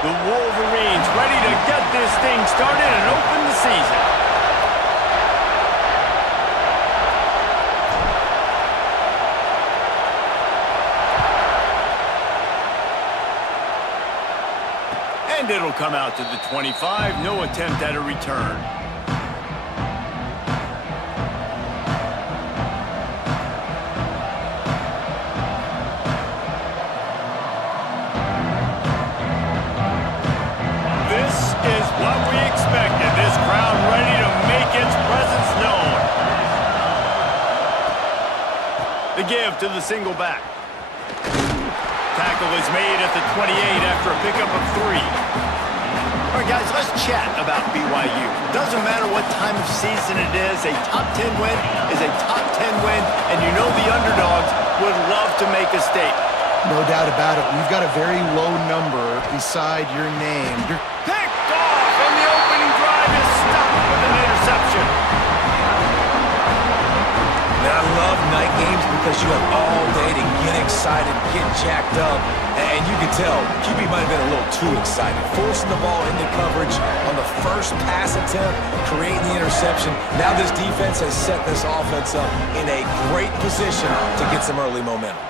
The Wolverines ready to get this thing started and open the season. And it'll come out to the 25. No attempt at a return. This is what we expected. This crowd ready to make its presence known. The give to the single back. Tackle is made at the 28 after a pickup of 3. All right, guys, let's chat about BYU. Doesn't matter what time of season it is, a top 10 win is a top 10 win, and you know the underdogs would love to make a statement. No doubt about it. We've got a very low number beside your name. Picked off, and the opening drive is stopped with an interception. Man, I love night games because you have all day to get excited, get jacked up, and you can tell QB might have been a little too excited. Forcing the ball into coverage on the first pass attempt, creating the interception. Now this defense has set this offense up in a great position to get some early momentum.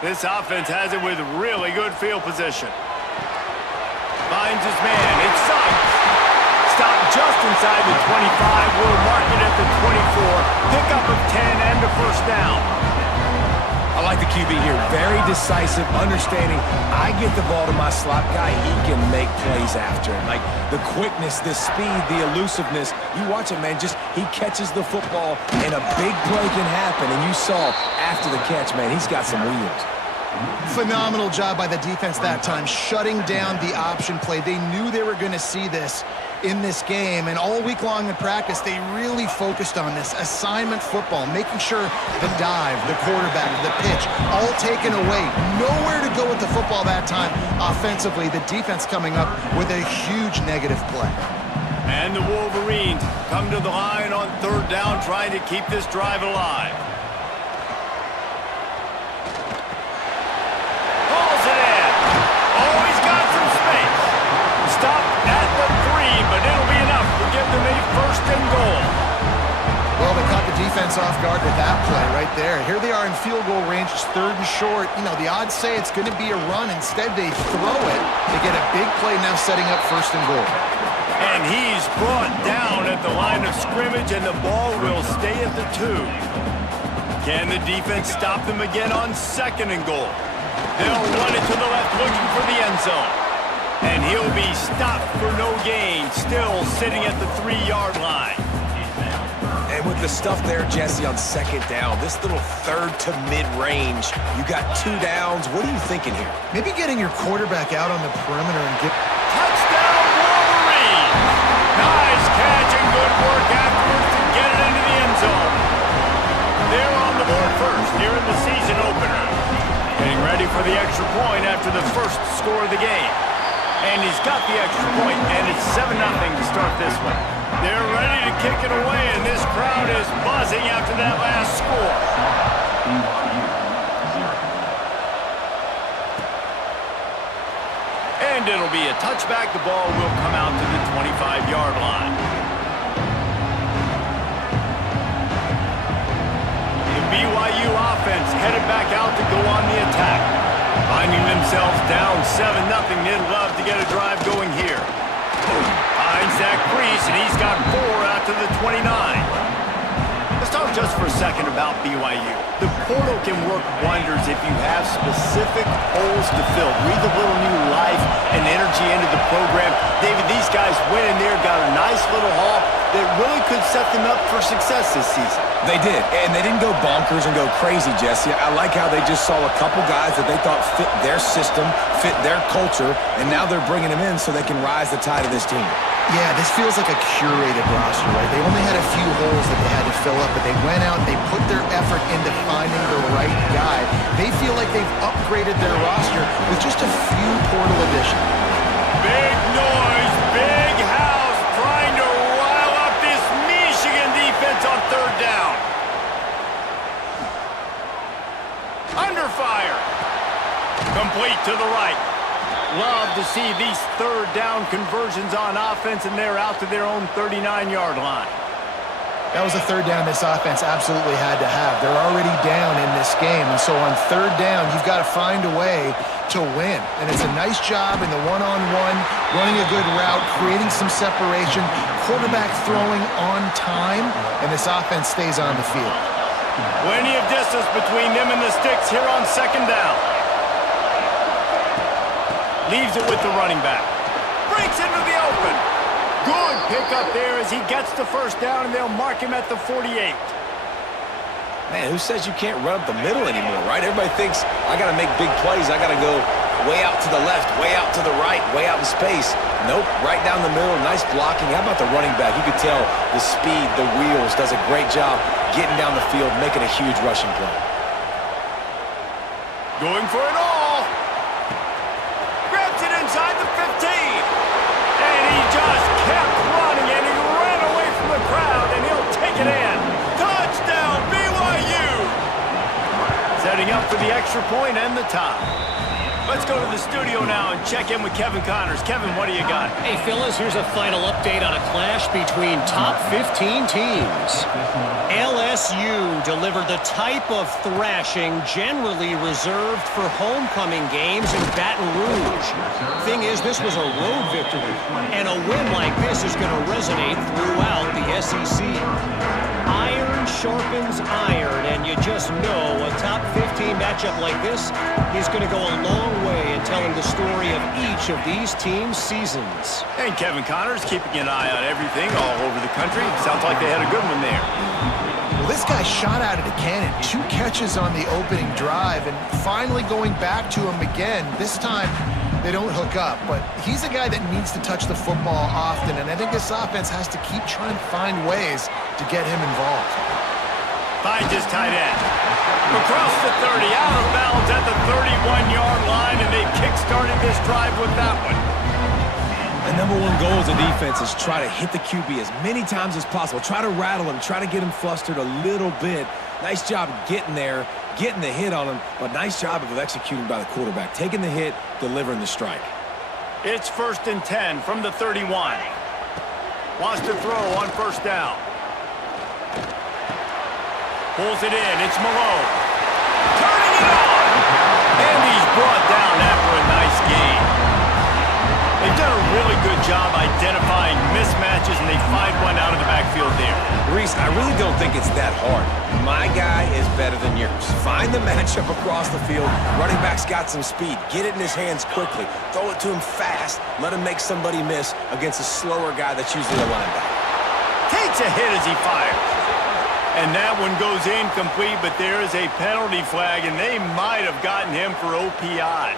This offense has it with really good field position. Finds his man. It's Suggs. Stopped just inside the 25. We'll mark it at the 24. Pickup of 10 and a first down. I like the QB here. Very decisive, understanding I get the ball to my slot guy, he can make plays after him. Like the quickness, the speed, the elusiveness. You watch it, man, just he catches the football and a big play can happen. And you saw after the catch, man, he's got some wheels. Phenomenal job by the defense that time, shutting down the option play. They knew they were going to see this in this game, and all week long in practice, they really focused on this assignment football, making sure the dive, the quarterback, the pitch, all taken away. Nowhere to go with the football that time. Offensively, the defense coming up with a huge negative play. And the Wolverines come to the line on third down, trying to keep this drive alive. Pulls it in. Always got some space. Stopped at the 3, but it'll be enough to give them a first and goal. Well, they caught the defense off guard with that play right there. Here they are in field goal range, it's third and short. You know, the odds say it's going to be a run. Instead, they throw it. They get a big play now setting up first and goal. And he's brought down at the line of scrimmage, and the ball will stay at the 2. Can the defense stop them again on second and goal? They'll run it to the left, looking for the end zone. And he'll be stopped for no gain, still sitting at the 3-yard line. And with the stuff there, Jesse, on second down, this little third to mid-range, you got 2 downs. What are you thinking here? Maybe getting your quarterback out on the perimeter and get... Touchdown, Wolverines! Nice catch and good work afterwards to get it into the end zone. They're on the board first here in the season opener. Getting ready for the extra point after the first score of the game. And he's got the extra point, and it's 7-0 to start this one. They're ready to kick it away, and this crowd is buzzing after that last score. And it'll be a touchback. The ball will come out to the 25-yard line. The BYU offense headed back out to go on the attack. Finding themselves down 7-0, they'd love to get a drive going here. Finds Zach Priest, and he's got 4 out to the 29. Let's talk just for a second about BYU. The portal can work wonders if you have specific holes to fill. Breathe a little new life and energy into the program. David, these guys went in there, got a nice little haul that really could set them up for success this season. They did, and they didn't go bonkers and go crazy, Jesse. I like how they just saw a couple guys that they thought fit their system, fit their culture, and now they're bringing them in so they can rise the tide of this team. Yeah, this feels like a curated roster, right? They only had a few holes that they had to fill up, but they went out, they put their effort into finding the right guy. They feel like they've upgraded their roster with just a few portal additions. Big noise, big house, trying to rile up this Michigan defense on third down. Under fire. Complete to the right. Love to see these third down conversions on offense, and they're out to their own 39-yard line. That was a third down this offense absolutely had to have. They're already down in this game, and so on third down, you've got to find a way to win. And it's a nice job in the one-on-one, running a good route, creating some separation, quarterback throwing on time, and this offense stays on the field. Plenty of distance between them and the sticks here on second down. Leaves it with the running back. Breaks into the open. Good pickup there as he gets the first down, and they'll mark him at the 48. Man, who says you can't run up the middle anymore, right? Everybody thinks, I got to make big plays. I got to go way out to the left, way out to the right, way out in space. Nope, right down the middle, nice blocking. How about the running back? You could tell the speed, the wheels, does a great job getting down the field, making a huge rushing play. Going for it all. Grabs it inside the 15. And he just kept running, and he ran away from the crowd, and he'll take it in. Touchdown, BYU! Setting up for the extra point and the tie. Let's go to the studio now and check in with Kevin Connors. Kevin, what do you got? Hey, fellas, here's a final update on a clash between top 15 teams. LSU delivered the type of thrashing generally reserved for homecoming games in Baton Rouge. Thing is, this was a road victory, and a win like this is going to resonate throughout the SEC. Iron sharpens iron, and you just know a top 15 matchup like this is going to go a long way in telling the story of each of these teams' seasons. And Kevin Connors keeping an eye on everything all over the country. Sounds like they had a good one there. Well, this guy shot out of the cannon. 2 catches on the opening drive, and finally going back to him again. This time, they don't hook up, but he's a guy that needs to touch the football often, and I think this offense has to keep trying to find ways to get him involved. Finds his tight end. Across the 30, out of bounds at the 31-yard line, and they kick-started this drive with that one. The number one goal as a defense is try to hit the QB as many times as possible. Try to rattle him, try to get him flustered a little bit. Nice job getting there, getting the hit on him, but nice job of executing by the quarterback. Taking the hit, delivering the strike. It's 1st and 10 from the 31. Wants to throw on first down. Pulls it in. It's Malone. Turning it on. And he's brought down after a nice gain. They've done a really good job identifying mismatches, and they find one out of the backfield there. Reese, I really don't think it's that hard. My guy is better than yours. Find the matchup across the field. Running back's got some speed. Get it in his hands quickly. Throw it to him fast. Let him make somebody miss against a slower guy that's usually a linebacker. Takes a hit as he fires. And that one goes incomplete, but there is a penalty flag, and they might have gotten him for OPI.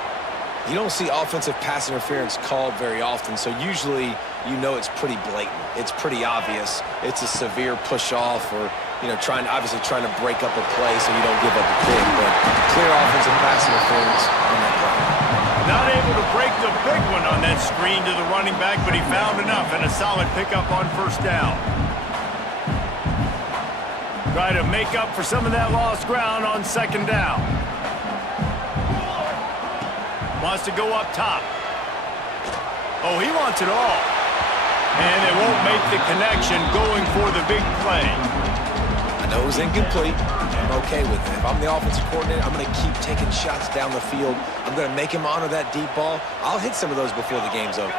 You don't see offensive pass interference called very often, so usually you know it's pretty blatant. It's pretty obvious. It's a severe push-off or, obviously trying to break up a play so you don't give up a pick, but clear offensive pass interference on that play. Not able to break the big one on that screen to the running back, but he found enough and a solid pickup on first down. Try to make up for some of that lost ground on second down. Wants to go up top. Oh, he wants it all. And they won't make the connection going for the big play. I know it was incomplete. I'm okay with it. If I'm the offensive coordinator, I'm going to keep taking shots down the field. I'm going to make him honor that deep ball. I'll hit some of those before the game's over.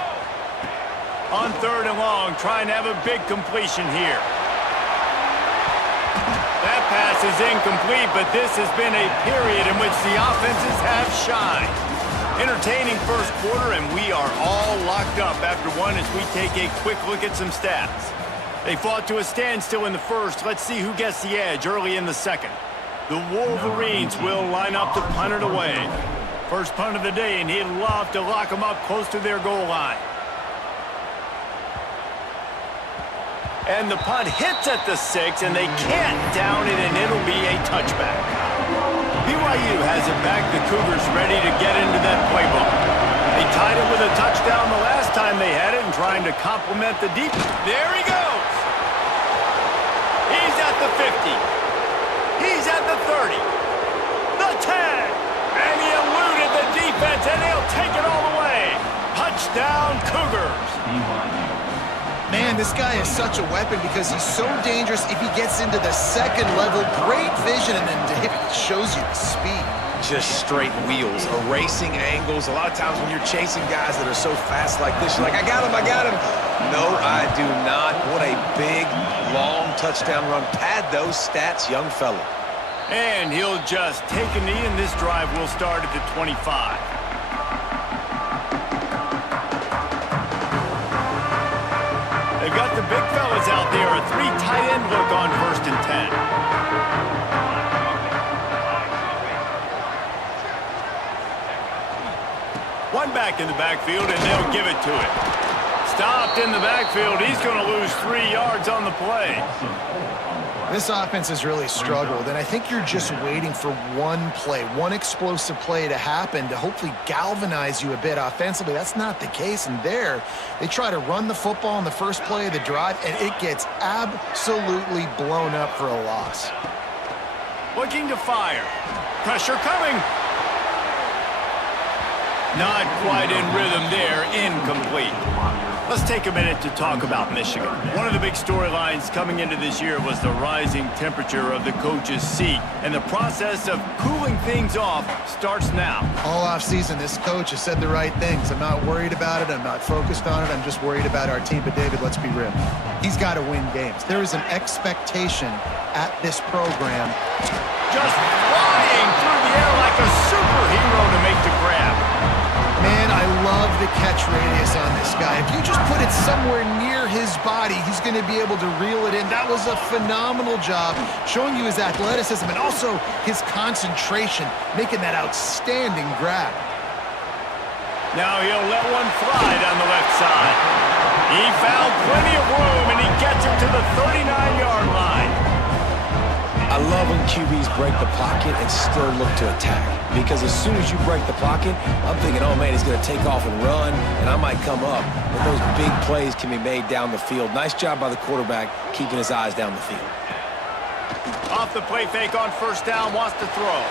On 3rd and long, trying to have a big completion here. That pass is incomplete, but this has been a period in which the offenses have shined. Entertaining first quarter, and we are all locked up after one as we take a quick look at some stats. They fought to a standstill in the first. Let's see who gets the edge early in the second. The Wolverines will line up to punt it away. First punt of the day, and he'd love to lock them up close to their goal line. And the punt hits at the 6, and they can't down it, and it'll be a touchback. BYU has it back. The Cougars ready to get into that playbook. They tied it with a touchdown the last time they had it and trying to complement the deep. There he goes. He's at the 50. He's at the 30. The 10. And he eluded the defense, and he'll take it all the way. touchdown, Cougars. Man, this guy is such a weapon because he's so dangerous if he gets into the second level. Great vision, and then David shows you the speed. Just straight wheels, erasing angles. A lot of times when you're chasing guys that are so fast like this, you're like, I got him, I got him. No, I do not. What a big, long touchdown run. Pad those stats, young fella. And he'll just take a knee, and this drive will start at the 25. They've got the big fellas out there, a 3 tight end look on 1st and 10. One back in the backfield, and they'll give it to him. Stopped in the backfield. He's going to lose 3 yards on the play. This offense has really struggled, and I think you're just waiting for one play, one explosive play to happen to hopefully galvanize you a bit offensively. That's not the case, and there, they try to run the football in the first play of the drive, and it gets absolutely blown up for a loss. Looking to fire. Pressure coming. Not quite in rhythm there, incomplete. Let's take a minute to talk about Michigan. One of the big storylines coming into this year was the rising temperature of the coach's seat, and the process of cooling things off starts now. All offseason, this coach has said the right things. I'm not worried about it. I'm not focused on it. I'm just worried about our team. But, David, let's be real. He's got to win games. There is an expectation at this program. Just flying through the air like a superhero to make the grab. Man, I love the catch radius on this guy. If you just put it somewhere near his body, he's going to be able to reel it in. That was a phenomenal job, showing you his athleticism and also his concentration, making that outstanding grab. Now he'll let one fly down the left side. He found plenty of room, and he gets it to the 39-yard line. I love when QBs break the pocket and still look to attack. Because as soon as you break the pocket, I'm thinking, oh man, he's going to take off and run, and I might come up. But those big plays can be made down the field. Nice job by the quarterback, keeping his eyes down the field. Off the play fake on 1st down, wants to throw.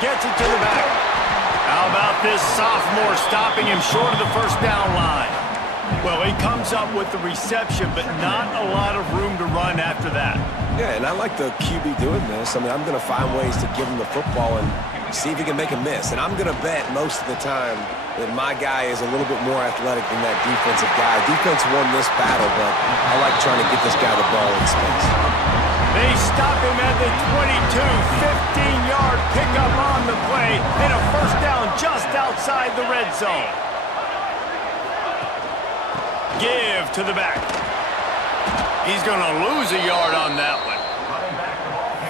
Gets it to the back. How about this sophomore stopping him short of the 1st down line? Well, he comes up with the reception, but not a lot of room to run after that. Yeah, and I like the QB doing this. I mean, I'm going to find ways to give him the football and see if he can make a miss. And I'm going to bet most of the time that my guy is a little bit more athletic than that defensive guy. Defense won this battle, but I like trying to get this guy the ball in space. They stop him at the 22, 15-yard pickup on the play, and a 1st down just outside the red zone. Give to the back. He's going to lose a yard on that one.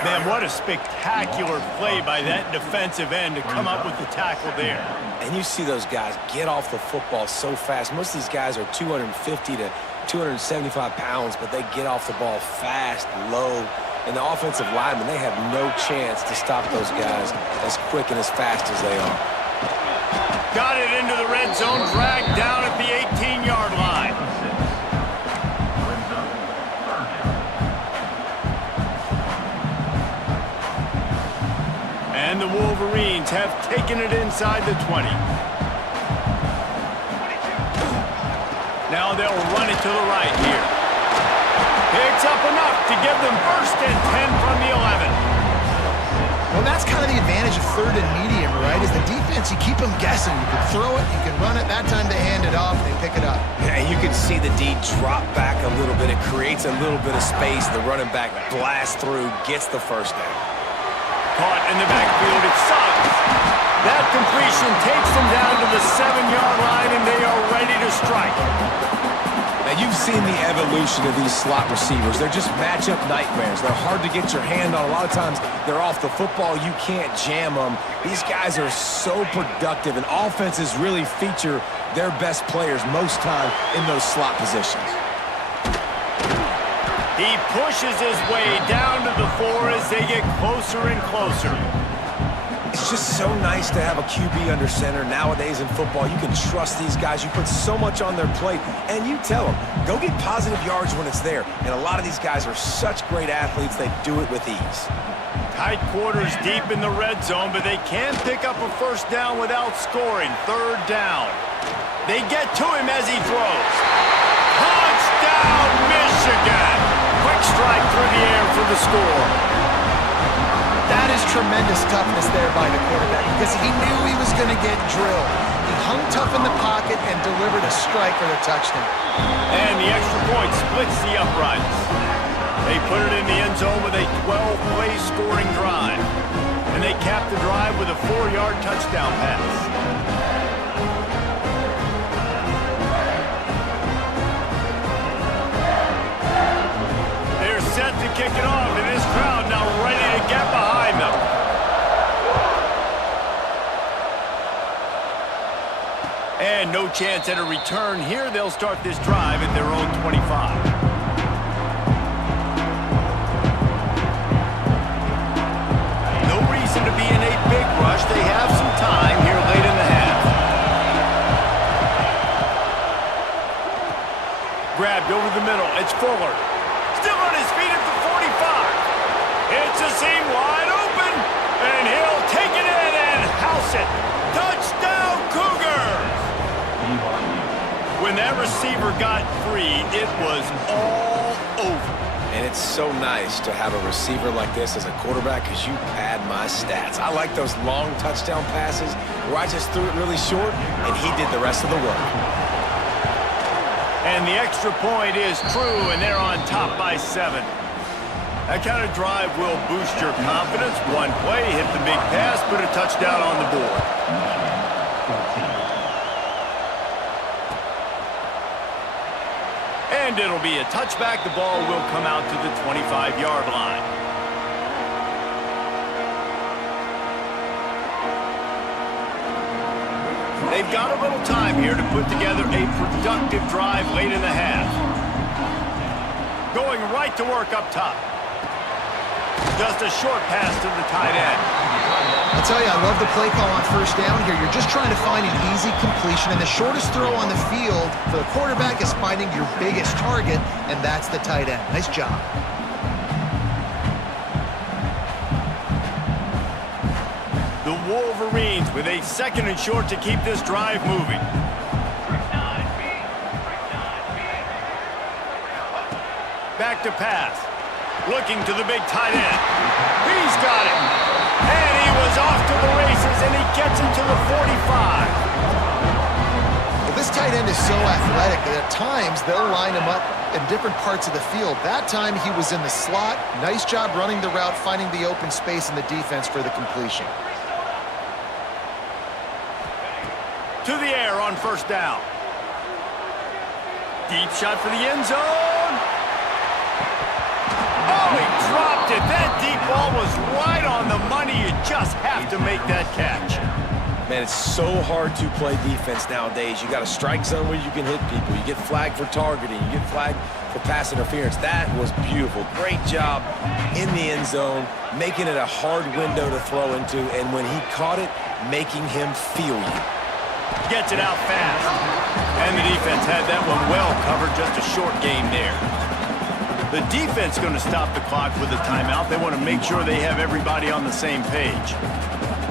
Man, what a spectacular play by that defensive end to come up with the tackle there. And you see those guys get off the football so fast. Most of these guys are 250 to 275 pounds, but they get off the ball fast, low. And the offensive linemen, they have no chance to stop those guys as quick and as fast as they are. Got it into the red zone, dragged down at the 18-yard line. And the Wolverines have taken it inside the 20. Now they'll run it to the right here. Picks up enough to give them 1st and 10 from the 11. Well, that's kind of the advantage of 3rd and medium, right? Is the defense, you keep them guessing. You can throw it, you can run it. That time they hand it off, and they pick it up. Yeah, you can see the D drop back a little bit. It creates a little bit of space. The running back blasts through, gets the 1st down. Caught in the backfield, it's Suggs. That completion takes them down to the 7-yard line, and they are ready to strike. Now, you've seen the evolution of these slot receivers. They're just matchup nightmares. They're hard to get your hand on. A lot of times, they're off the football. You can't jam them. These guys are so productive, and offenses really feature their best players most time in those slot positions. He pushes his way down to the 4 as they get closer and closer. It's just so nice to have a QB under center. Nowadays in football, you can trust these guys. You put so much on their plate, and you tell them, go get positive yards when it's there. And a lot of these guys are such great athletes, they do it with ease. Tight quarters deep in the red zone, but they can pick up a 1st down without scoring. 3rd down. They get to him as he throws. Touchdown, Michigan! Quick strike through the air for the score. That is tremendous toughness there by the quarterback because he knew he was going to get drilled. He hung tough in the pocket and delivered a strike for the touchdown. And the extra point splits the uprights. They put it in the end zone with a 12-play scoring drive. And they cap the drive with a 4-yard touchdown pass. They're set to kick it off, and this crowd now ready to get behind them. And no chance at a return here. They'll start this drive at their own 25. To be in a big rush. They have some time here late in the half. Grabbed over the middle. It's Fuller. Still on his feet at the 45. It's a seam wide open. And he'll take it in and house it. Touchdown, Cougars! When that receiver got free, it was all over. And it's so nice to have a receiver like this as a quarterback because you pad my stats. I like those long touchdown passes where I just threw it really short and he did the rest of the work. And the extra point is true, and they're on top by 7. That kind of drive will boost your confidence. One play, hit the big pass, put a touchdown on the board. And it'll be a touchback. The ball will come out to the 25-yard line. They've got a little time here to put together a productive drive late in the half. Going right to work up top. Just a short pass to the tight end. I'll tell you, I love the play call on first down here. You're just trying to find an easy completion, and the shortest throw on the field for the quarterback is finding your biggest target, and that's the tight end. Nice job. The Wolverines with a 2nd and short to keep this drive moving. Back to pass. Looking to the big tight end. He's got it. And he was off to the races, and he gets it to the 45. Well, this tight end is so athletic that at times they'll line him up in different parts of the field. That time he was in the slot. Nice job running the route, finding the open space in the defense for the completion. To the air on first down. Deep shot for the end zone. Oh, he dropped it. That deep ball was right on the money. You just have to make that catch. Man, it's so hard to play defense nowadays. You got a strike zone where you can hit people. You get flagged for targeting. You get flagged for pass interference. That was beautiful. Great job in the end zone, making it a hard window to throw into, and when he caught it, making him feel you. Gets it out fast. And the defense had that one well covered. Just a short game there. The defense going to stop the clock with a timeout. They want to make sure they have everybody on the same page.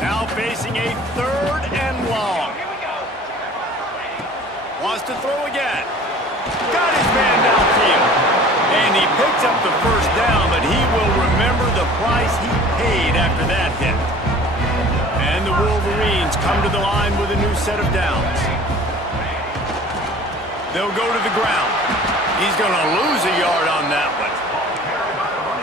Now facing a 3rd and long. Wants to throw again. Got his man downfield. And he picks up the first down, but he will remember the price he paid after that hit. And the Wolverines come to the line with a new set of downs. They'll go to the ground. He's going to lose a yard on that one.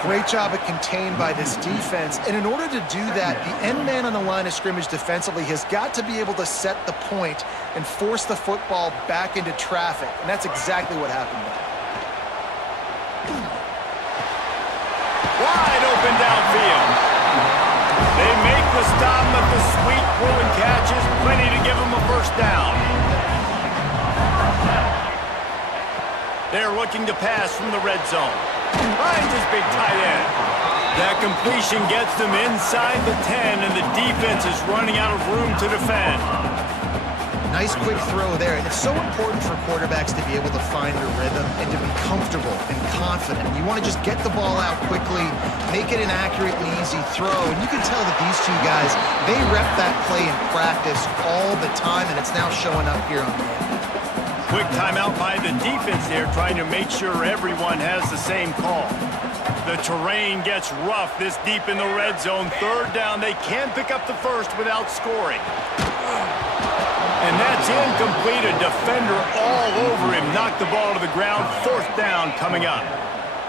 Great job at contained by this defense. And in order to do that, the end man on the line of scrimmage defensively has got to be able to set the point and force the football back into traffic. And that's exactly what happened there. Wide open downfield. They make the stop, but the sweet throwing catch is plenty to give them a first down. They're looking to pass from the red zone. Finds his big tight end. That completion gets them inside the 10, and the defense is running out of room to defend. Nice quick throw there. And it's so important for quarterbacks to be able to find their rhythm and to be comfortable and confident. You want to just get the ball out quickly, make it an accurately easy throw. And you can tell that these two guys, they rep that play in practice all the time, and it's now showing up here on the end. Quick timeout by the defense there, trying to make sure everyone has the same call. The terrain gets rough this deep in the red zone. Third down, they can't pick up the first without scoring. And that's incomplete. A defender all over him. Knocked the ball to the ground. Fourth down coming up.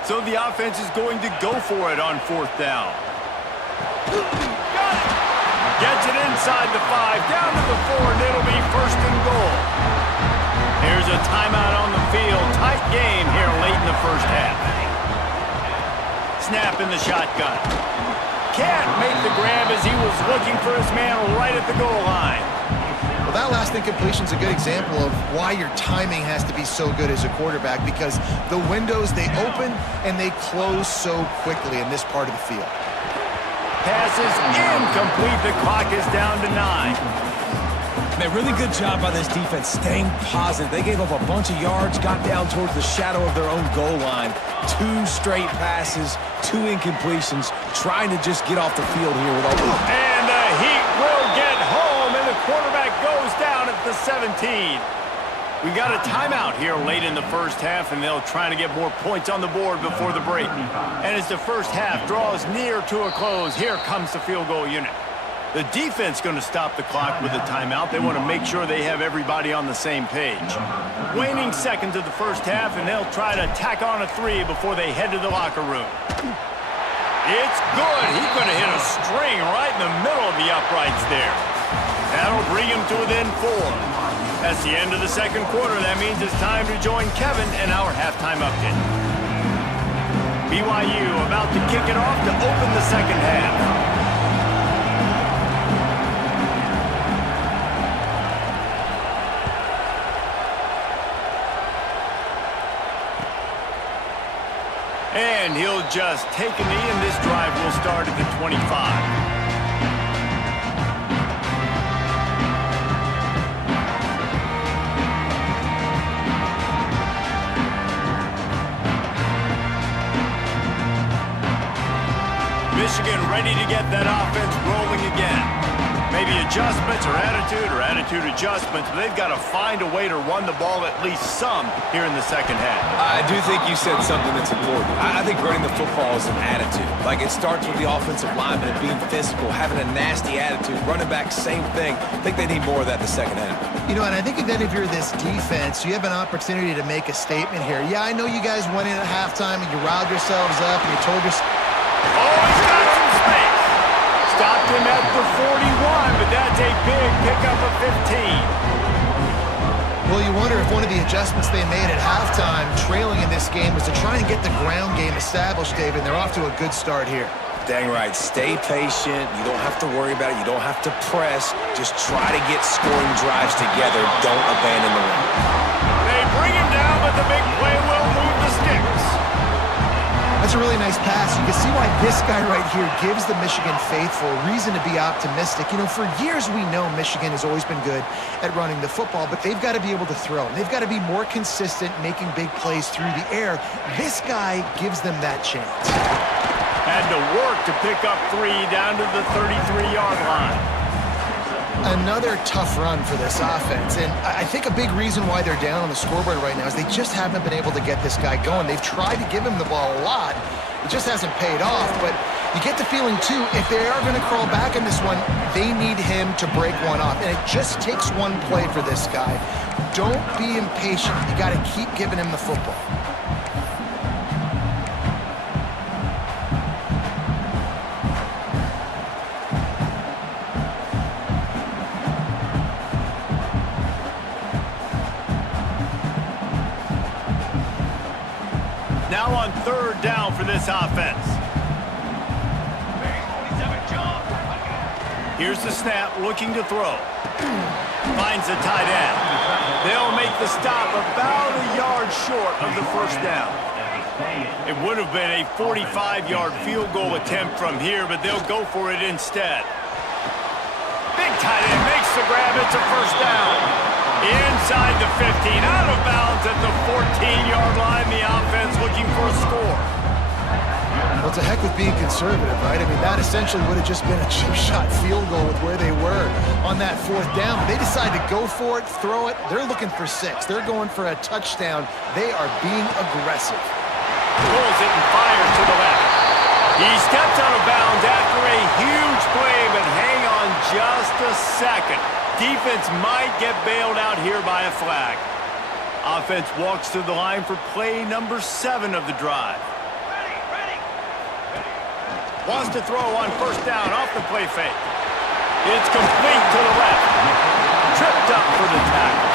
So the offense is going to go for it on fourth down. Got it. Gets it inside the 5, down to the 4, and it'll be first and goal. Here's a timeout on the field. Tight game here late in the first half. Snap in the shotgun. Can't make the grab as he was looking for his man right at the goal line. Well, that last incompletion is a good example of why your timing has to be so good as a quarterback, because the windows, they open and they close so quickly in this part of the field. Pass is incomplete. The clock is down to 9. Man, really good job by this defense staying positive. They gave up a bunch of yards, got down towards the shadow of their own goal line. 2 straight passes, 2 incompletions, trying to just get off the field here with all. And the Heat will get home, and the quarterback goes down at the 17. We got a timeout here late in the first half, and they'll try to get more points on the board before the break. And as the first half draws near to a close, here comes the field goal unit. The defense going to stop the clock with a timeout. They want to make sure they have everybody on the same page. Waning seconds of the first half, and they'll try to tack on a 3 before they head to the locker room. It's good. He's going to hit a string right in the middle of the uprights there. That'll bring him to within 4. That's the end of the second quarter. That means it's time to join Kevin and our halftime update. BYU about to kick it off to open the second half. And he'll just take a knee, and this drive will start at the 25. Michigan ready to get that offense rolling again. Maybe adjustments or attitude adjustments, but they've got to find a way to run the ball at least some here in the second half. I do think you said something that's important. I think running the football is an attitude. Like, it starts with the offensive lineman and being physical, having a nasty attitude. Running back, same thing. I think they need more of that in the second half. You know, and I think that if you're this defense, you have an opportunity to make a statement here. Yeah, I know you guys went in at halftime and you riled yourselves up and you told yourself... Oh, he's got some space. Stopped him at the 41, but that's a big pickup of 15. Well, you wonder if one of the adjustments they made at halftime, trailing in this game, was to try and get the ground game established, David. They're off to a good start here. Dang right. Stay patient. You don't have to worry about it. You don't have to press. Just try to get scoring drives together. Don't abandon the run. They bring him down, but the big play will move the sticks. That's a really nice pass. You can see why this guy right here gives the Michigan faithful reason to be optimistic. You know, for years we know Michigan has always been good at running the football, but they've got to be able to throw. They've got to be more consistent making big plays through the air. This guy gives them that chance. Had to work to pick up 3 down to the 33-yard line. Another tough run for this offense, and I think a big reason why they're down on the scoreboard right now is they just haven't been able to get this guy going. They've tried to give him the ball a lot. It just hasn't paid off, but you get the feeling, too, if they are going to crawl back in this one, they need him to break one off, and it just takes one play for this guy. Don't be impatient. You got to keep giving him the football. Now on third down for this offense. Here's the snap, looking to throw. Finds the tight end. They'll make the stop about a yard short of the first down. It would have been a 45-yard field goal attempt from here, but they'll go for it instead. Big tight end makes the grab. It's a first down. Inside the 15, out of bounds at the 14-yard line. The offense looking for a score. Well, to heck with being conservative, right? I mean, that essentially would have just been a chip shot field goal with where they were on that 4th down. But they decided to go for it, throw it. They're looking for 6. They're going for a touchdown. They are being aggressive. Pulls it and fires to the left. He steps out of bounds after a huge play, but hang on just a second. Defense might get bailed out here by a flag. Offense walks to the line for play number 7 of the drive. Wants to throw on 1st down off the play fake. It's complete to the left. Tripped up for the tackle.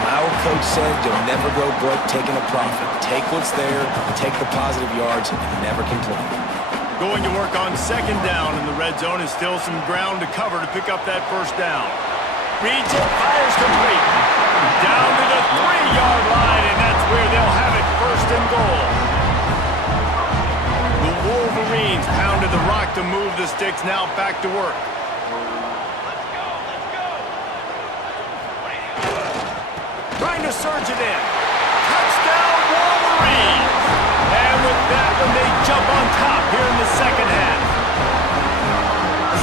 My old coach said you'll never go broke taking a profit. Take what's there, take the positive yards, and never complain. Going to work on 2nd down in the red zone is still some ground to cover to pick up that 1st down. Reads it, fires complete. Down to the 3-yard line, and that's where they'll have it 1st and goal. The Wolverines pounded the rock to move the sticks, now back to work. Trying to surge it in. Touchdown, Wolverines! And with that one, they jump on top here in the 2nd half.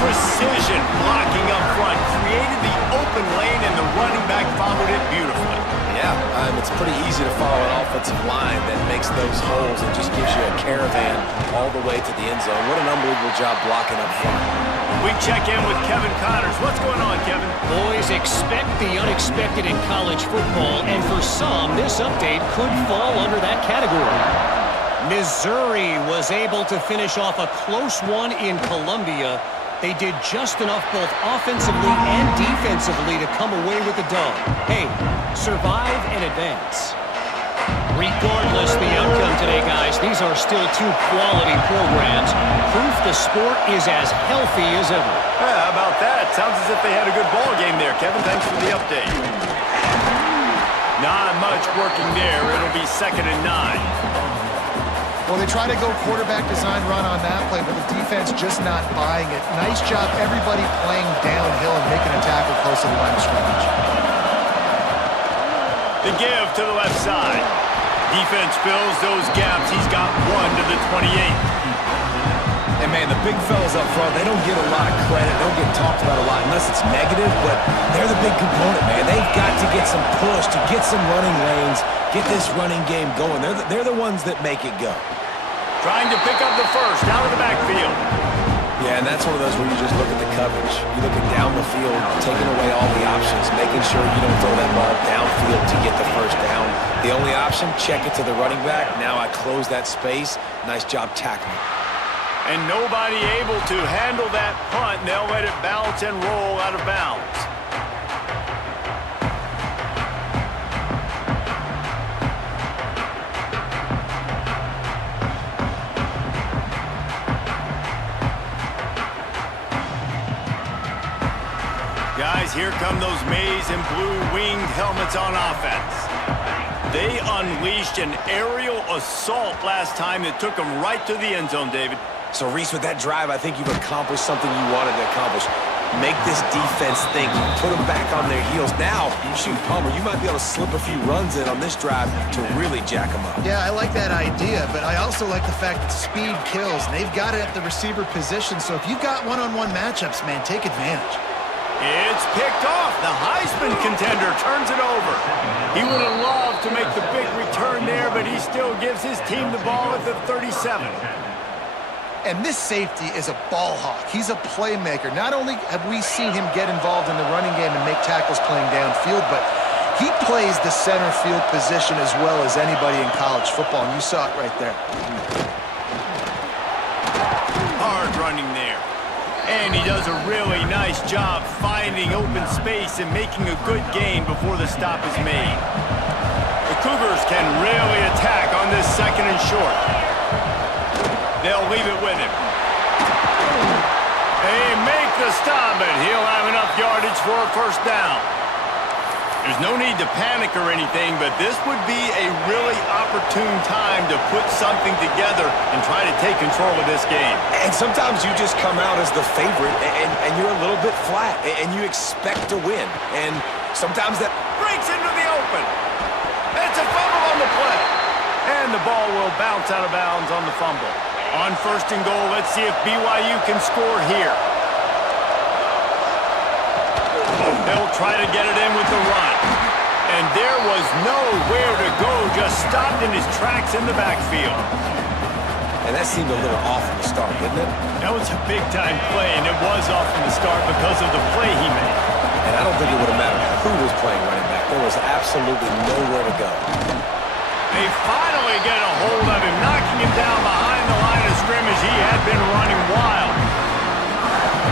Precision blocking up front created the open lane, and the running back followed it beautifully. Yeah, it's pretty easy to follow an offensive line that makes those holes and just gives you a caravan all the way to the end zone. What an unbelievable job blocking up front. We check in with Kevin Connors. What's going on, Kevin? Boys, expect the unexpected in college football, and for some, this update could fall under that category. Missouri was able to finish off a close one in Columbia. They did just enough both offensively and defensively to come away with the dub. Hey, survive and advance. Regardless the outcome today, guys, these are still 2 quality programs. Proof the sport is as healthy as ever. Yeah, how about that? Sounds as if they had a good ball game there, Kevin. Thanks for the update. Not much working there. It'll be 2nd and 9. Well, they try to go quarterback design run on that play, but the defense just not buying it. Nice job, everybody playing downhill and making a tackle close to the line of scrimmage. The give to the left side. Defense fills those gaps. He's got 1 to the 28. And, man, the big fellas up front, they don't get a lot of credit. They don't get talked about a lot unless it's negative, but they're the big component, man. They've got to get some push, to get some running lanes, get this running game going. They're the ones that make it go. Trying to pick up the 1st out of the backfield. Yeah, and that's one of those where you just look at the coverage. You look at down the field, taking away all the options, making sure you don't throw that ball downfield to get the 1st down. The only option, check it to the running back. Now I close that space. Nice job tackling. And nobody able to handle that punt. They'll let it bounce and roll out of bounds. Guys, here come those maize and blue winged helmets on offense. They unleashed an aerial assault last time that took them right to the end zone, David. So, Reese, with that drive, I think you've accomplished something you wanted to accomplish. Make this defense think. Put them back on their heels. Now, shoot, Palmer, you might be able to slip a few runs in on this drive to really jack them up. Yeah, I like that idea, but I also like the fact that speed kills, and they've got it at the receiver position. So if you've got one-on-one matchups, man, take advantage. It's picked off. The Heisman contender turns it over. He would have loved to make the big return there, but he still gives his team the ball at the 37. And this safety is a ball hawk. He's a playmaker. Not only have we seen him get involved in the running game and make tackles playing downfield, but he plays the center field position as well as anybody in college football, and you saw it right there. Hard running there. And he does a really nice job finding open space and making a good gain before the stop is made. The Cougars can really attack on this 2nd and short. They'll leave it with him. They make the stop, but he'll have enough yardage for a 1st down. There's no need to panic or anything, but this would be a really opportune time to put something together and try to take control of this game. And sometimes you just come out as the favorite, and you're a little bit flat, and you expect to win. And sometimes that Breaks into the open. It's a fumble on the play. And the ball will bounce out of bounds on the fumble. On 1st and goal, let's see if BYU can score here. They'll try to get it in with the run. And there was nowhere to go, just stopped in his tracks in the backfield. And that seemed a little off from the start, didn't it? That was a big-time play, and it was off from the start because of the play he made. And I don't think it would have mattered who was playing running back. There was absolutely nowhere to go. They finally get a hold of him, knocking him down behind the line of scrimmage. He had been running wild.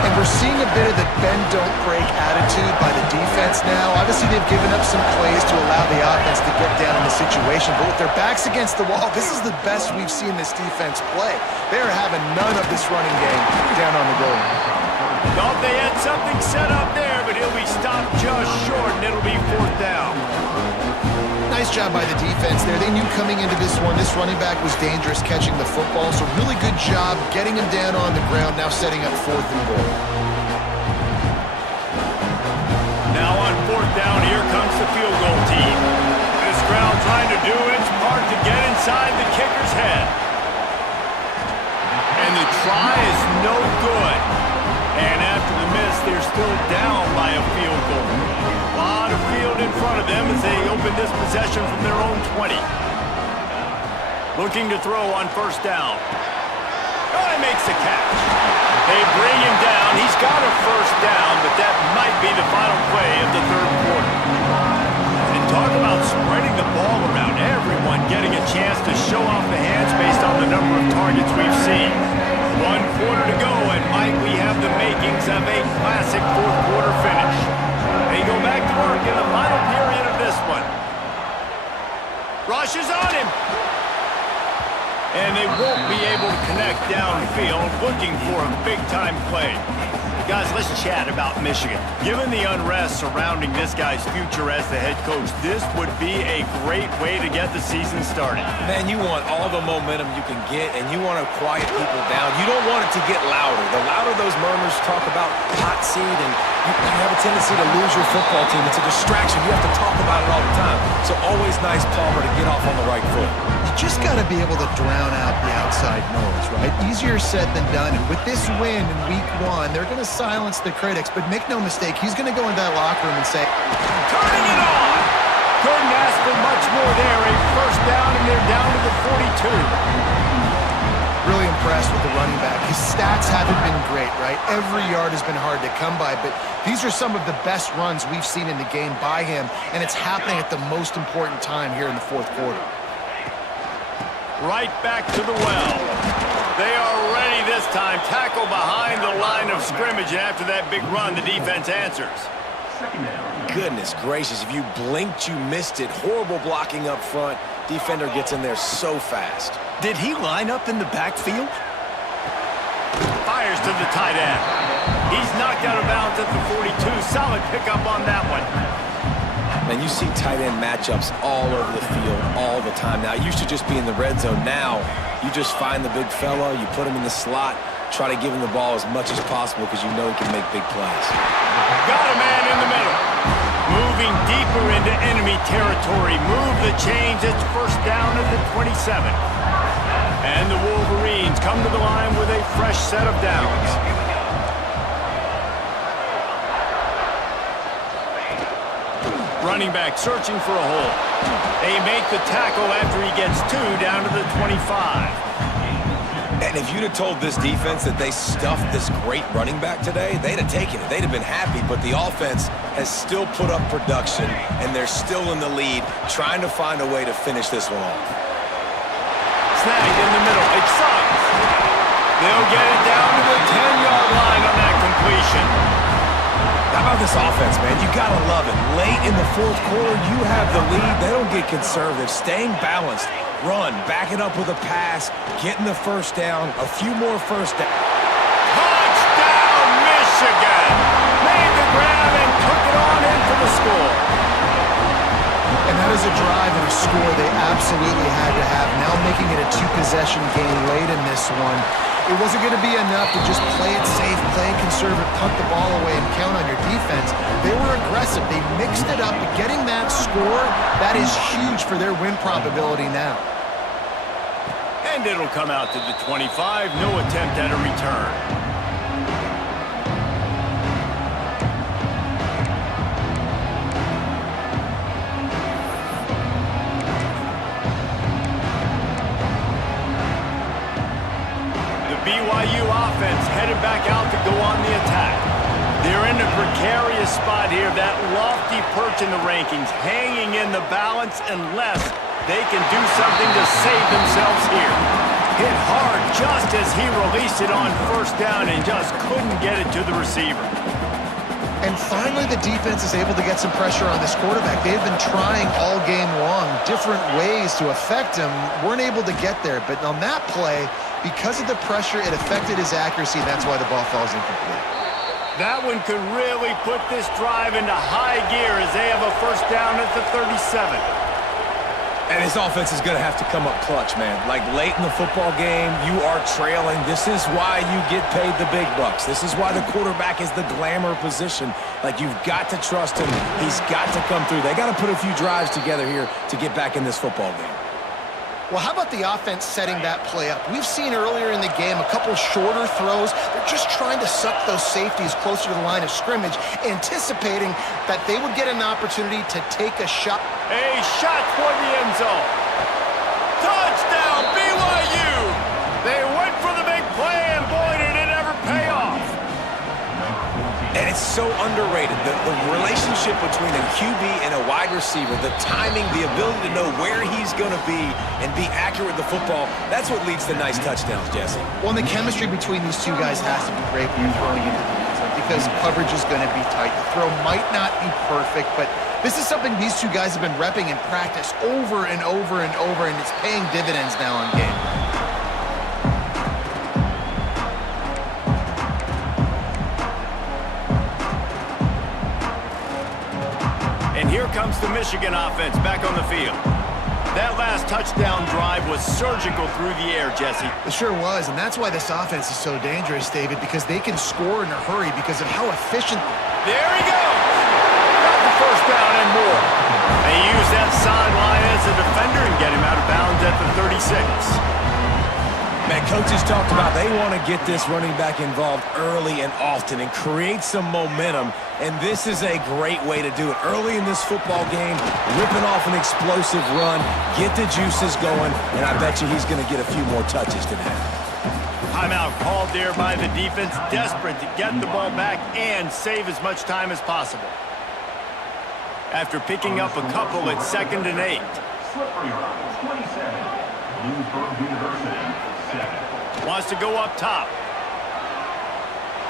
And we're seeing a bit of the bend-don't-break attitude by the defense now. Obviously, they've given up some plays to allow the offense to get down in the situation. But with their backs against the wall, this is the best we've seen this defense play. They're having none of this running game down on the goal line. Thought they had something set up there, but he'll be stopped just short, and it'll be 4th down. Nice job by the defense there. They knew coming into this one, this running back was dangerous catching the football, so really good job getting him down on the ground, now setting up 4th and goal. Now on 4th down, here comes the field goal team. This crowd trying to do its part to get inside the kicker's head. And the try is no good. And after the miss, they're still down by a field goal. A lot of field in front of them as they open this possession from their own 20. Looking to throw on 1st down. Oh, he makes the catch. They bring him down. He's got a 1st down, but that might be the final play of the 3rd quarter. And talk about spreading the ball around. Everyone getting a chance to show off the hands based on the number of targets we've seen. 1 quarter to go, and might we have the makings of a classic 4th quarter finish. They go back to work in the final period of this one. Rush is on him. And they won't be able to connect downfield, looking for a big-time play. Guys, let's chat about Michigan. Given the unrest surrounding this guy's future as the head coach, this would be a great way to get the season started. Man, you want all the momentum you can get, and you want to quiet people down. You don't want it to get louder. The louder those murmurs talk about hot seat, and you have a tendency to lose your football team. It's a distraction. You have to talk about it all the time. So always nice, Palmer, to get off on the right foot. You just got to be able to drown out the outside noise, right? Easier said than done. And with this win in week 1, they're going to silence the critics. But make no mistake, he's going to go into that locker room and say, turning it on! Couldn't ask for much more there. A 1st down, and they're down to the 42. Really impressed with the running back. His stats haven't been great, right? Every yard has been hard to come by, but these are some of the best runs we've seen in the game by him, and it's happening at the most important time here in the 4th quarter. Right back to the well. They are ready this time. Tackle behind the line of scrimmage, and after that big run, the defense answers. Goodness gracious, if you blinked, you missed it. Horrible blocking up front. Defender gets in there so fast. Did he line up in the backfield? Fires to the tight end. He's knocked out of bounds at the 42. Solid pickup on that one. And you see tight end matchups all over the field all the time. Now, it used to just be in the red zone. Now, you just find the big fella, you put him in the slot, try to give him the ball as much as possible because you know he can make big plays. Got a man in the middle. Moving deeper into enemy territory. Move the chains. It's 1st down at the 27. And the Wolverines come to the line with a fresh set of downs. Running back searching for a hole. They make the tackle after he gets 2 down to the 25. And if you'd have told this defense that they stuffed this great running back today, they'd have taken it. They'd have been happy, but the offense has still put up production, and they're still in the lead, trying to find a way to finish this one off. Snagged in the middle. It's Suggs. They'll get it down to the 10-yard line on that completion. How about this offense, man? You got to love it. Late in the 4th quarter, you have the lead. They don't get conservative. Staying balanced. Run, back it up with a pass, getting the 1st down, a few more 1st down. Touchdown, Michigan! Made the grab and took it on in for the score. And that is a drive and a score they absolutely had to have. Now making it a 2-possession game late in this one. It wasn't going to be enough to just play it safe, play it conservative, punt the ball away, and count on your defense. They were aggressive. They mixed it up. But getting that score, that is huge for their win probability now. And And it'll come out to the 25. No attempt at a return. BYU offense headed back out to go on the attack. They're in a precarious spot here, that lofty perch in the rankings, hanging in the balance unless they can do something to save themselves here. Hit hard just as he released it on first down and just couldn't get it to the receiver. And finally, the defense is able to get some pressure on this quarterback. They've been trying all game long different ways to affect him. Weren't able to get there. But on that play, because of the pressure, it affected his accuracy. That's why the ball falls incomplete. That one could really put this drive into high gear as they have a first down at the 37. And his offense is going to have to come up clutch, man. Like late in the football game, you are trailing. This is why you get paid the big bucks. This is why the quarterback is the glamour position. Like, you've got to trust him. He's got to come through. They got to put a few drives together here to get back in this football game. Well, how about the offense setting that play up? We've seen earlier in the game a couple shorter throws. They're just trying to suck those safeties closer to the line of scrimmage, anticipating that they would get an opportunity to take a shot. A shot toward the end zone. Touchdown, BYU! They went for the big play, and boy, did it ever pay off. And it's so underrated. The relationship between a QB and a wide receiver, the timing, the ability to know where he's going to be and be accurate with the football, that's what leads to nice touchdowns, Jesse. Well, and the chemistry between these two guys has to be great when you're throwing into the end zone because coverage is going to be tight. The throw might not be perfect, but this is something these two guys have been repping in practice over and over and over, and it's paying dividends now on game. And here comes the Michigan offense back on the field. That last touchdown drive was surgical through the air, Jesse. It sure was, and that's why this offense is so dangerous, David, because they can score in a hurry because of how efficient. There he goes! Got the first down and more. They use that sideline as a defender and get him out of bounds at the 36. Man, coaches talked about they want to get this running back involved early and often and create some momentum, and this is a great way to do it. Early in this football game, ripping off an explosive run, get the juices going, and I bet you he's going to get a few more touches today. Timeout called there by the defense, desperate to get the ball back and save as much time as possible. After picking up a couple at 2nd and 8. Slippery route, 27. Bloomsburg University. Wants to go up top.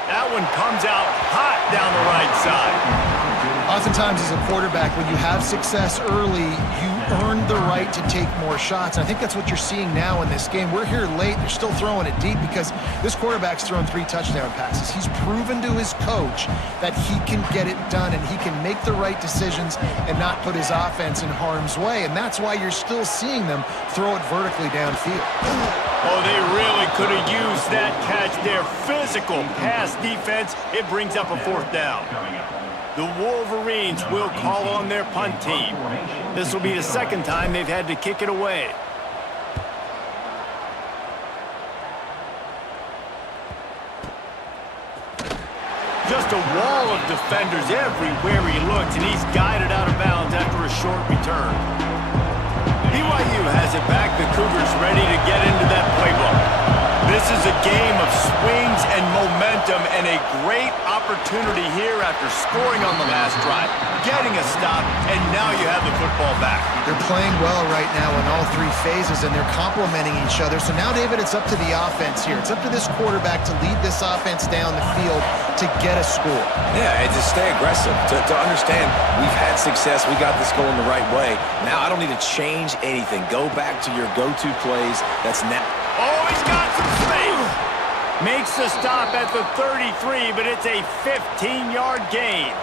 That one comes out hot down the right side. Oftentimes as a quarterback, when you have success early, you earn the right to take more shots. And I think that's what you're seeing now in this game. We're here late. They're still throwing it deep because this quarterback's thrown 3 touchdown passes. He's proven to his coach that he can get it done and he can make the right decisions and not put his offense in harm's way. And that's why you're still seeing them throw it vertically downfield. Oh, they really could have used that catch there. Physical pass defense. It brings up a 4th down. The Wolverines will call on their punt team. This will be the 2nd time they've had to kick it away. Just a wall of defenders everywhere he looks, and he's guided out of bounds after a short return. BYU has it back. The Cougars ready to get into that playbook. This is a game of swings and momentum and a great opportunity here after scoring on the last drive, getting a stop, and now you have the football back. They're playing well right now in all 3 phases, and they're complementing each other. So now, David, it's up to the offense here. It's up to this quarterback to lead this offense down the field to get a score. Yeah, and to stay aggressive, to understand we've had success, we got this going the right way. Now I don't need to change anything. Go back to your go-to plays. That's now. Oh, he's got some space. Makes the stop at the 33, but it's a 15-yard gain.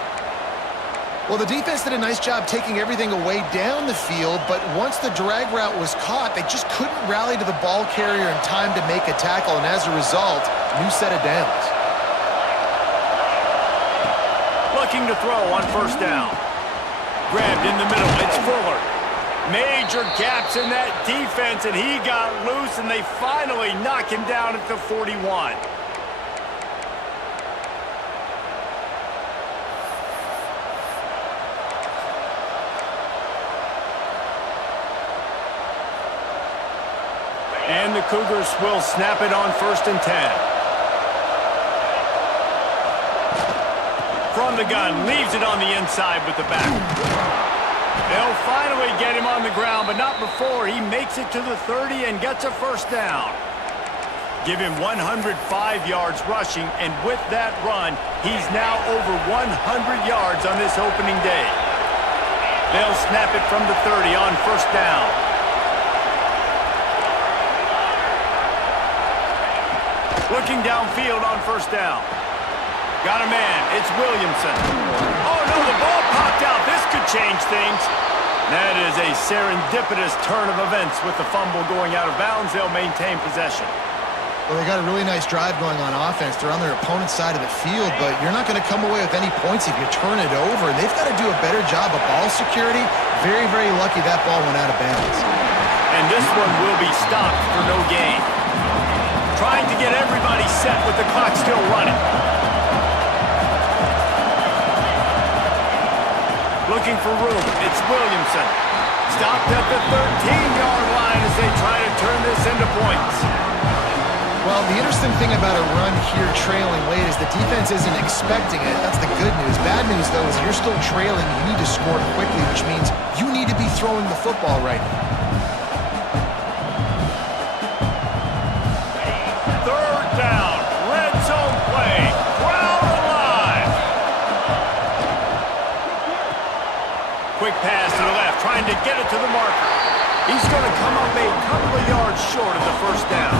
Well, the defense did a nice job taking everything away down the field, but once the drag route was caught, they just couldn't rally to the ball carrier in time to make a tackle, and as a result, new set of downs. Looking to throw on 1st down. Grabbed in the middle. It's Fuller. Major gaps in that defense, and he got loose, and they finally knock him down at the 41. And the Cougars will snap it on 1st and 10. From the gun, leaves it on the inside with the back. They'll finally get him on the ground, but not before he makes it to the 30 and gets a 1st down. Give him 105 yards rushing, and with that run, he's now over 100 yards on this opening day. They'll snap it from the 30 on 1st down. Looking downfield on 1st down. Got a man. It's Williamson. Oh, no, the ball popped out. This could change things. That is a serendipitous turn of events with the fumble going out of bounds. They'll maintain possession. Well, they got a really nice drive going on offense. They're on their opponent's side of the field, but you're not going to come away with any points if you turn it over. They've got to do a better job of ball security. Very, very lucky that ball went out of bounds. And this one will be stopped for no gain. Trying to get everybody set with the clock still running. Looking for room. It's Williamson. Stopped at the 13-yard line as they try to turn this into points. Well, the interesting thing about a run here trailing late is the defense isn't expecting it. That's the good news. Bad news, though, is you're still trailing. You need to score quickly, which means you need to be throwing the football right now. 3rd down. Red zone play. Crowd alive. Quick pass to the left, trying to get it to the marker. He's going to come up a couple of yards short of the 1st down.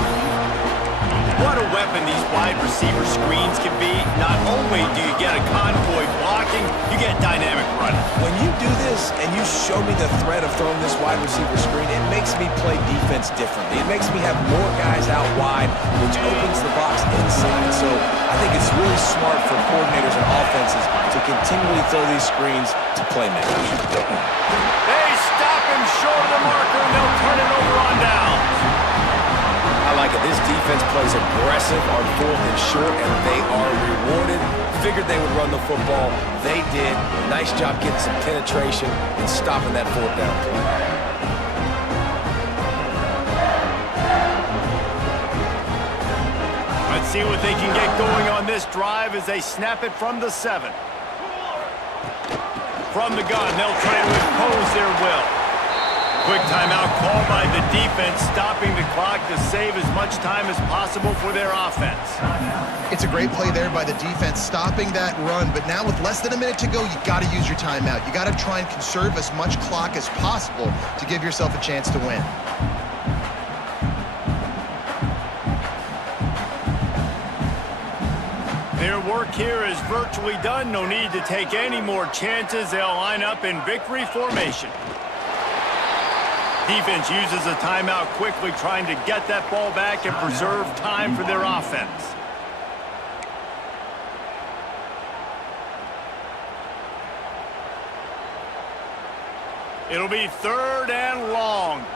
What a weapon these wide receiver screens can be. Not only do you get a convoy blocking, you get dynamic running. When you do this and you show me the threat of throwing this wide receiver screen, it makes me play defense differently. It makes me have more guys out wide, which opens the box inside. So I think it's really smart for coordinators and offenses to continually throw these screens to playmakers. They stop him short of the marker, and they'll turn it over on downs. I like it. This defense plays aggressive on 4th and short, and they are rewarded. Figured they would run the football. They did. Nice job getting some penetration and stopping that 4th down play. Let's see what they can get going on this drive as they snap it from the 7. From the gun, they'll try to impose their will. Quick timeout called by the defense, stopping the clock to save as much time as possible for their offense. It's a great play there by the defense, stopping that run, but now with less than a minute to go, you got to use your timeout. You got to try and conserve as much clock as possible to give yourself a chance to win. Their work here is virtually done. No need to take any more chances. They'll line up in victory formation. Defense uses a timeout quickly, trying to get that ball back and preserve time for their offense. It'll be 3rd and long.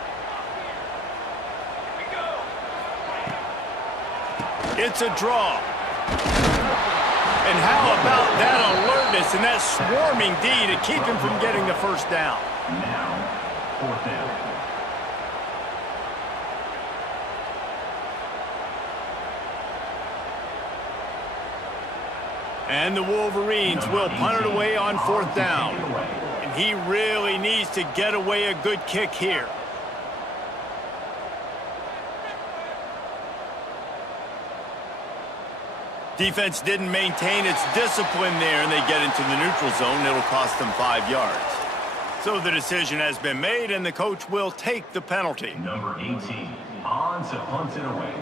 It's a draw. And how about that alertness and that swarming D to keep him from getting the 1st down? Now, 4th down. And the Wolverines will punt it away on 4th down. And he really needs to get away a good kick here. Defense didn't maintain its discipline there, and they get into the neutral zone. It'll cost them 5 yards. So the decision has been made, and the coach will take the penalty. Number 18, on to punt it away.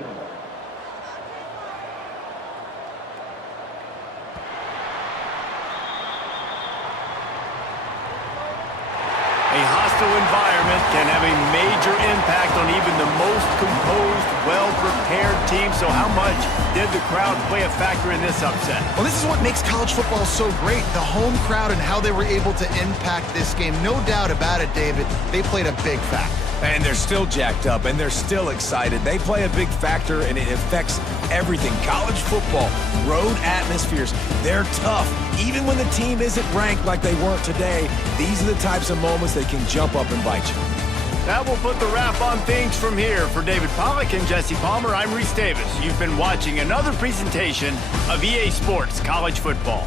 A hostile environment can have a major impact on even the most composed, well-prepared team. So how much did the crowd play a factor in this upset? Well, this is what makes college football so great, the home crowd and how they were able to impact this game. No doubt about it, David, they played a big factor. And they're still jacked up, and they're still excited. They play a big factor, and it affects everything. College football, road atmospheres, they're tough. Even when the team isn't ranked like they weren't today, these are the types of moments that can jump up and bite you. That will put the wrap on things from here. For David Pollack and Jesse Palmer, I'm Reese Davis. You've been watching another presentation of EA Sports College Football.